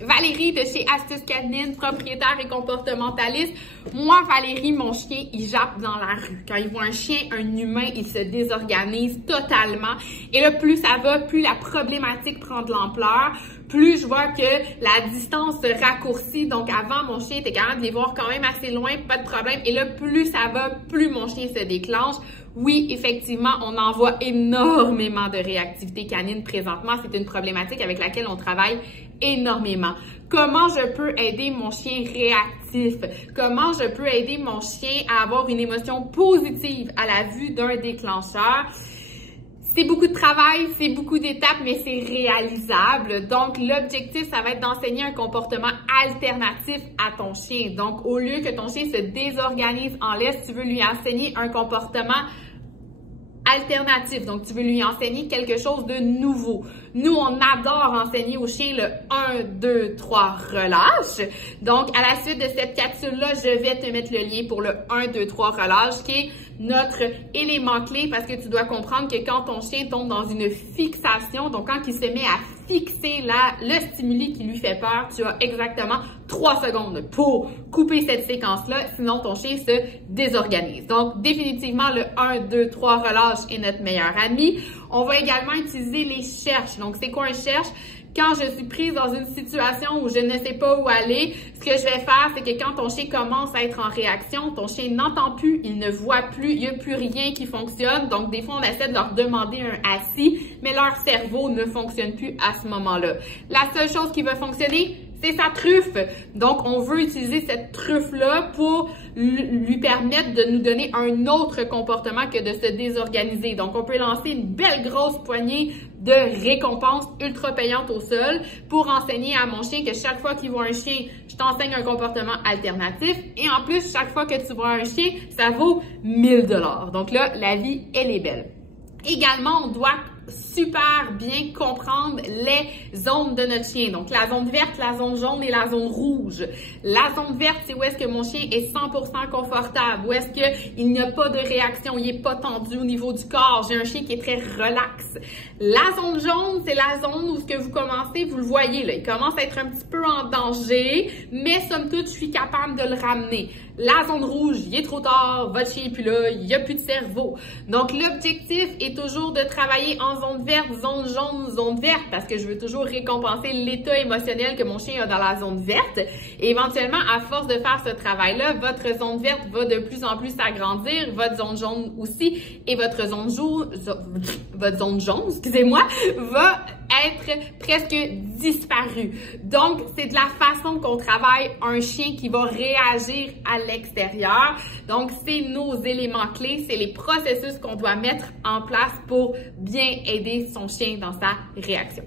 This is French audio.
Valérie de chez Astuces Canines, propriétaire et comportementaliste. Moi, Valérie, mon chien, il jappe dans la rue. Quand il voit un chien, un humain, il se désorganise totalement. Et là, plus ça va, plus la problématique prend de l'ampleur, plus je vois que la distance se raccourcit. Donc avant, mon chien était capable de les voir quand même assez loin, pas de problème. Et là, plus ça va, plus mon chien se déclenche. Oui, effectivement, on en voit énormément de réactivité canine présentement. C'est une problématique avec laquelle on travaille énormément. Comment je peux aider mon chien réactif? Comment je peux aider mon chien à avoir une émotion positive à la vue d'un déclencheur? C'est beaucoup de travail, c'est beaucoup d'étapes, mais c'est réalisable. Donc, l'objectif, ça va être d'enseigner un comportement alternatif à ton chien. Donc, au lieu que ton chien se désorganise en laisse, tu veux lui enseigner un comportement alternatif. Donc, tu veux lui enseigner quelque chose de nouveau. Nous, on adore enseigner au chien le 1, 2, 3, relâche. Donc, à la suite de cette capsule-là, je vais te mettre le lien pour le 1, 2, 3, relâche, qui est notre élément clé parce que tu dois comprendre que quand ton chien tombe dans une fixation, donc quand il se met à fixer le stimuli qui lui fait peur, tu as exactement 3 secondes pour couper cette séquence-là, sinon ton chien se désorganise. Donc, définitivement, le 1, 2, 3, relâche est notre meilleur ami. On va également utiliser les cherches. Donc, c'est quoi un cherche? Quand je suis prise dans une situation où je ne sais pas où aller, ce que je vais faire, c'est que quand ton chien commence à être en réaction, ton chien n'entend plus, il ne voit plus, il n'y a plus rien qui fonctionne. Donc, des fois, on essaie de leur demander un assis, mais leur cerveau ne fonctionne plus à ce moment-là. La seule chose qui va fonctionner, c'est sa truffe. Donc, on veut utiliser cette truffe-là pour lui permettre de nous donner un autre comportement que de se désorganiser. Donc, on peut lancer une belle grosse poignée de récompenses ultra payantes au sol pour enseigner à mon chien que chaque fois qu'il voit un chien, je t'enseigne un comportement alternatif. Et en plus, chaque fois que tu vois un chien, ça vaut 1000 $. Donc là, la vie, elle est belle. Également, on doit super bien comprendre les zones de notre chien. Donc, la zone verte, la zone jaune et la zone rouge. La zone verte, c'est où est-ce que mon chien est 100% confortable, où est-ce qu'il n'y a pas de réaction, il n'est pas tendu au niveau du corps. J'ai un chien qui est très relax. La zone jaune, c'est la zone où ce que vous commencez, vous le voyez, là, il commence à être un petit peu en danger, mais somme toute, je suis capable de le ramener. La zone rouge, il est trop tard, votre chien n'est plus là, il n'y a plus de cerveau. Donc, l'objectif est toujours de travailler en zone verte, zone jaune, zone verte, parce que je veux toujours récompenser l'état émotionnel que mon chien a dans la zone verte. Et éventuellement, à force de faire ce travail-là, votre zone verte va de plus en plus s'agrandir, votre zone jaune aussi, et votre zone jaune, excusez-moi, va être presque disparue. Donc, c'est de la façon qu'on travaille un chien qui va réagir à l'extérieur. Donc, c'est nos éléments clés, c'est les processus qu'on doit mettre en place pour bien aider son chien dans sa réaction.